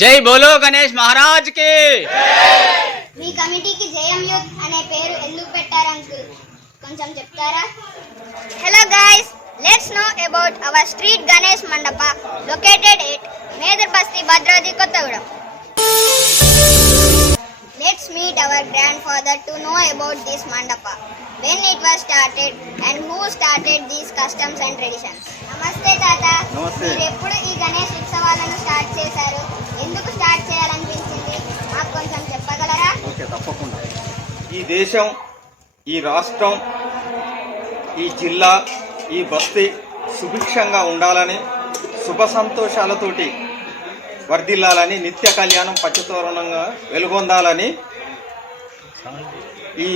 జై బోలో గణేష్ మహారాజ్ కి. మీ కమిటీకి జేఎం యూత్ అనే పేరు ఎందుకు పెట్టారు అంకుల్, కొంచెం చెప్తారా? Hello guys, let's know about our street Ganesh mandapa located at Medar Basti Bhadradri Kothagudem. Let's meet our grandfather to know about this mandapa, when it was started and who started these customs and traditions. నమస్తే తాత. మీరు ఎప్పుడు ఈ గణేష్ ఉత్సవాలను స్టార్ట్ చేశారు? ఎందుకు స్టార్ట్ చేయాలనిపించింది మాకు కొంచెం చెప్పగలరా? ఓకే, తప్పకుండా. ఈ దేశం, ఈ రాష్ట్రం, ఈ జిల్లా, ఈ బస్తీ సుభిక్షంగా ఉండాలని, శుభ సంతోషాలతోటి వర్ధిల్లాలని, నిత్య కళ్యాణం పచ్చతోరణంగా వెలుగొందాలని ఈ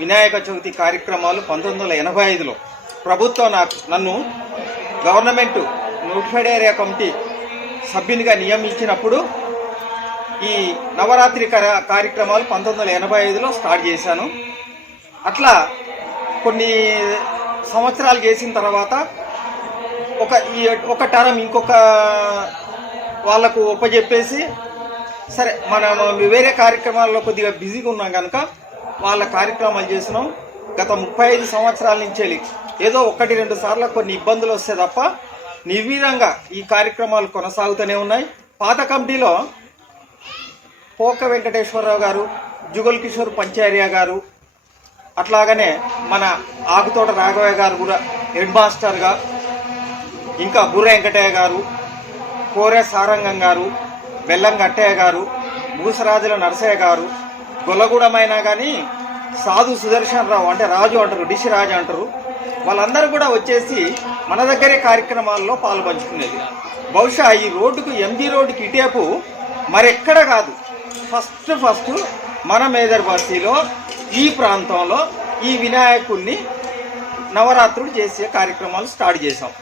వినాయక చవితి కార్యక్రమాలు 1985లో ప్రభుత్వం నన్ను గవర్నమెంట్ నోటిఫైడ్ ఏరియా కమిటీ సభ్యునిగా నియమించినప్పుడు ఈ నవరాత్రి కార్యక్రమాలు 1985లో స్టార్ట్ చేశాను. అట్లా కొన్ని సంవత్సరాలు చేసిన తర్వాత ఒక టర్మ్ ఇంకొక వాళ్ళకు ఒప్పజెప్పేసి, సరే మనం వేరే కార్యక్రమాల్లో కొద్దిగా బిజీగా ఉన్నాం కనుక వాళ్ళ కార్యక్రమాలు చేసినాం. గత 35 సంవత్సరాల నుంచి ఏదో 1-2 సార్లు కొన్ని ఇబ్బందులు వస్తే తప్ప నిర్వీర్యంగా ఈ కార్యక్రమాలు కొనసాగుతూనే ఉన్నాయి. పాత కమిటీలో పోక వెంకటేశ్వరరావు గారు, జుగల్ కిషోర్ పంచారియా గారు, అట్లాగనే మన ఆకుతోట రాఘవయ్య గారు కూడా హెడ్ మాస్టర్గా, ఇంకా బుర్ర వెంకటయ్య గారు, కోరే సారంగం గారు, బెల్లం గట్టయ్య గారు, మూసరాజుల నరసయ్య గారు, గొల్లగూడమైనా కానీ సాధు సుదర్శన్ రావు అంటే రాజు అంటారు, డిషి రాజు అంటారు, వాళ్ళందరూ కూడా వచ్చేసి మన దగ్గరే కార్యక్రమాల్లో పాల్పంచుకునేది. బహుశా ఈ రోడ్డుకు ఎంజీ రోడ్డుకి ఇటేపు మరెక్కడ కాదు, ఫస్ట్ మన మేదర్ బస్తీలో ఈ ప్రాంతంలో ఈ వినాయకుడిని నవరాత్రులు చేసే కార్యక్రమాలు స్టార్ట్ చేసాం.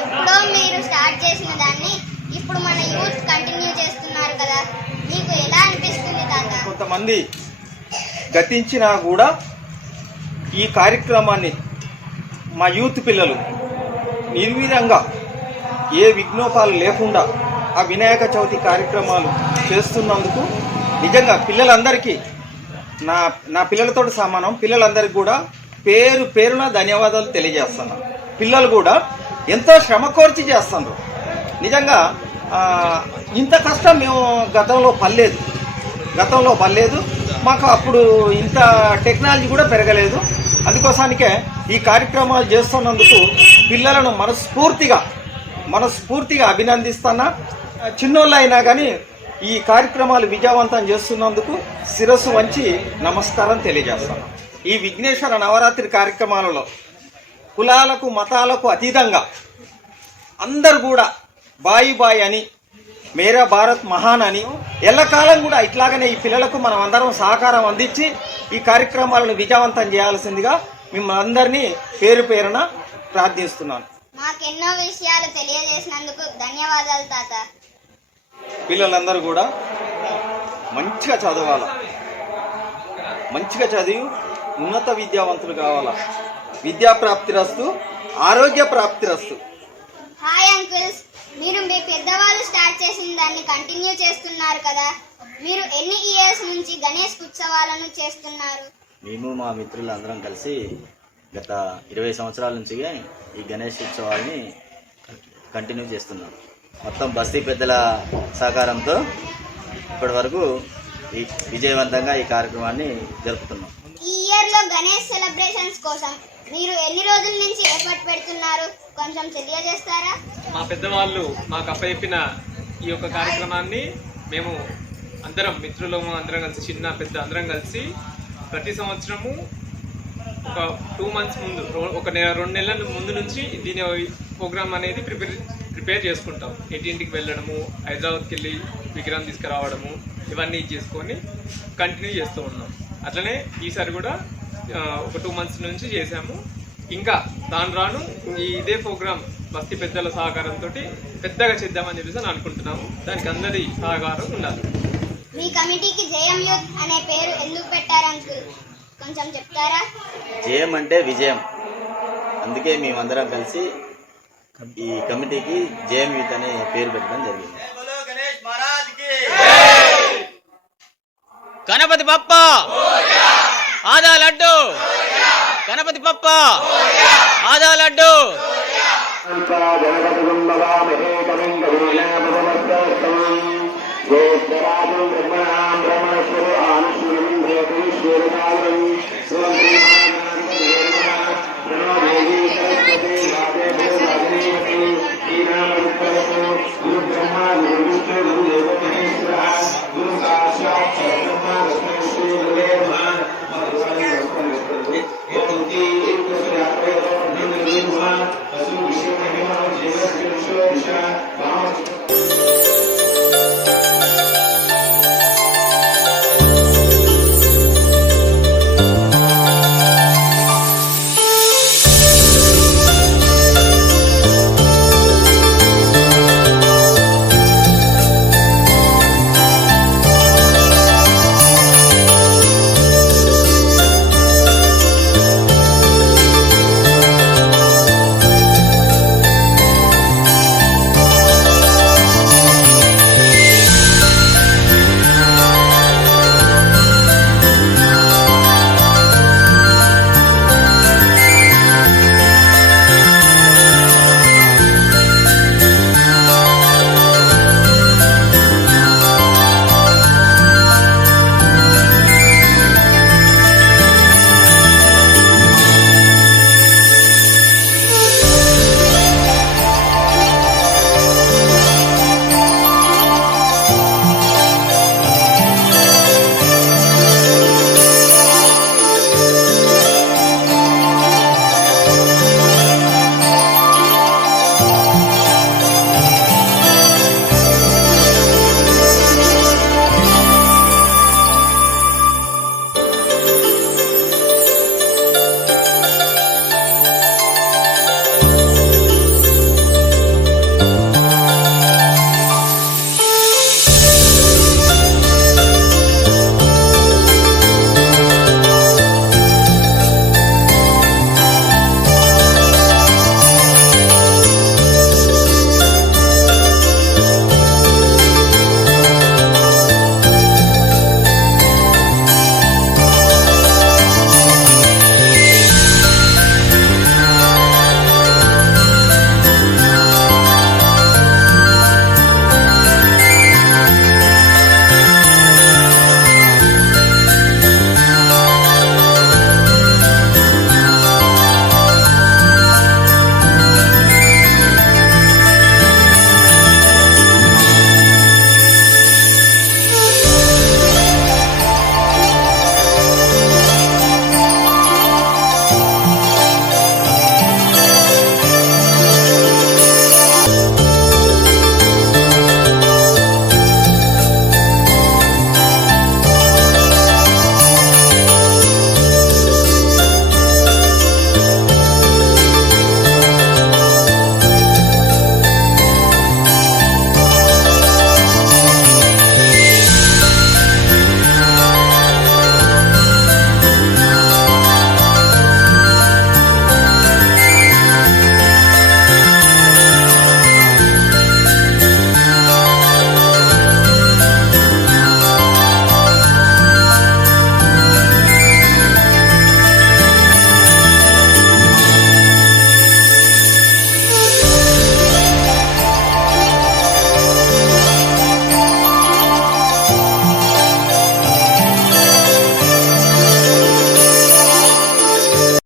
ఎప్పుడో మీరు స్టార్ట్ చేసిన దాన్ని ఇప్పుడు మన యూత్ కంటిన్యూ చేస్తున్నారు కదా, మీకు ఎలా అనిపిస్తుంది తాత? కొంతమంది గతించినా కూడా ఈ కార్యక్రమాన్ని మా యూత్ పిల్లలు నిర్వీర్యంగా ఏ విఘ్నోపాలు లేకుండా ఆ వినాయక చవితి కార్యక్రమాలు చేస్తున్నందుకు నిజంగా పిల్లలందరికీ, నా పిల్లలతో సమానం, పిల్లలందరికీ కూడా పేరున ధన్యవాదాలు తెలియజేస్తున్నాను. పిల్లలు కూడా ఎంతో శ్రమ కోర్చి చేస్తున్నారు. నిజంగా ఇంత కష్టం మేము గతంలో పడలేదు. మాకు అప్పుడు ఇంత టెక్నాలజీ కూడా పెరగలేదు. అందుకోసానికే ఈ కార్యక్రమాలు చేస్తున్నందుకు పిల్లలను మనస్ఫూర్తిగా అభినందిస్తున్నా. చిన్నోళ్ళు అయినా కానీ ఈ కార్యక్రమాలు విజయవంతం చేస్తున్నందుకు శిరస్సు వంచి నమస్కారం తెలియజేస్తాను. ఈ విఘ్నేశ్వర నవరాత్రి కార్యక్రమాలలో కులాలకు మతాలకు అతీతంగా అందరు కూడా బాయి అని, మేరా భారత్ మహాన్ అని ఎల్లకాలం కూడా ఇట్లాగనే ఈ పిల్లలకు మనం అందరం సహకారం అందించి ఈ కార్యక్రమాలను విజయవంతం చేయాల్సిందిగా మిమ్మల్ని అందరినీ పేరున ప్రార్థిస్తున్నాను. మాకెన్నో విషయాలు తెలియజేసినందుకు ధన్యవాదాలు తాత. పిల్లలందరూ కూడా మంచిగా చదవాలా, మంచిగా చదివి ఉన్నత విద్యావంతులు కావాలా. విద్యా ప్రాప్తిరస్తు, ఆరోగ్య ప్రాప్తిరస్తు. హాయ్ అంకుల్స్, మీరు మీ పెద్దవాళ్ళు స్టార్ట్ చేసిన దాన్ని కంటిన్యూ చేస్తున్నారు కదా, మీరు ఎన్ని ఇయర్స్ నుంచి గణేష్ ఉత్సవాలను చేస్తున్నారు? మేము మా మిత్రులు అందరం కలిసి గత 20 సంవత్సరాల నుంచి ఈ గణేష్ ఉత్సవాల్ని కంటిన్యూ చేస్తున్నాం. మొత్తం బస్తీ పెద్దల సహకారంతో ఇప్పటి వరకు ఈ విజయవంతంగా ఈ కార్యక్రమాన్ని జరుపుతున్నాం. ఈ ఇయర్ లో గణేష్ సెలబ్రేషన్స్ కోసం మీరు ఎన్ని రోజుల నుంచి ఎఫర్ట్ పెడుతున్నారు, కొంచెం తెలియజేస్తారా? మా పెద్దవాళ్ళు మాకు అప్పచెప్పిన ఈ యొక్క కార్యక్రమాన్ని మేము అందరం మిత్రులము అందరం కలిసి, చిన్న పెద్ద అందరం కలిసి ప్రతి సంవత్సరము ఒక 2 months ముందు, ఒక 2 నెలల ముందు నుంచి దీని ప్రోగ్రామ్ అనేది ప్రిపేర్ చేసుకుంటాం. ఇంటింటికి వెళ్ళడము, హైదరాబాద్కి వెళ్ళి విగ్రహం తీసుకురావడము, ఇవన్నీ చేసుకొని కంటిన్యూ చేస్తూ ఉన్నాం. అట్లనే ఈసారి కూడా ఒక 2 months నుంచి చేసాము. ఇంకా రాను ఇదే ప్రోగ్రామ్ బస్తీ పెద్దల సహకారంతో పెద్దగా చేద్దామని చెప్పేసి అనుకుంటున్నాము. దానికి అందరి సహకారం ఉండాలి. మీ కమిటీకి జేఎం యూత్ అనే పేరు ఎందుకు పెట్టారు అంకుల్, కొంచెం చెప్తారా? జయం అంటే విజయం, అందుకే మేమందరం కలిసి ఈ కమిటీకి జేఎం యూత్ అనే పేరు పెట్టడం జరిగింది. గణపతి పప్ప ఆదా లడ్డు జ్యేష్ఠరాజు బ్రహ్మణాం బ్రహ్మణస్వరు ఆనుష్యం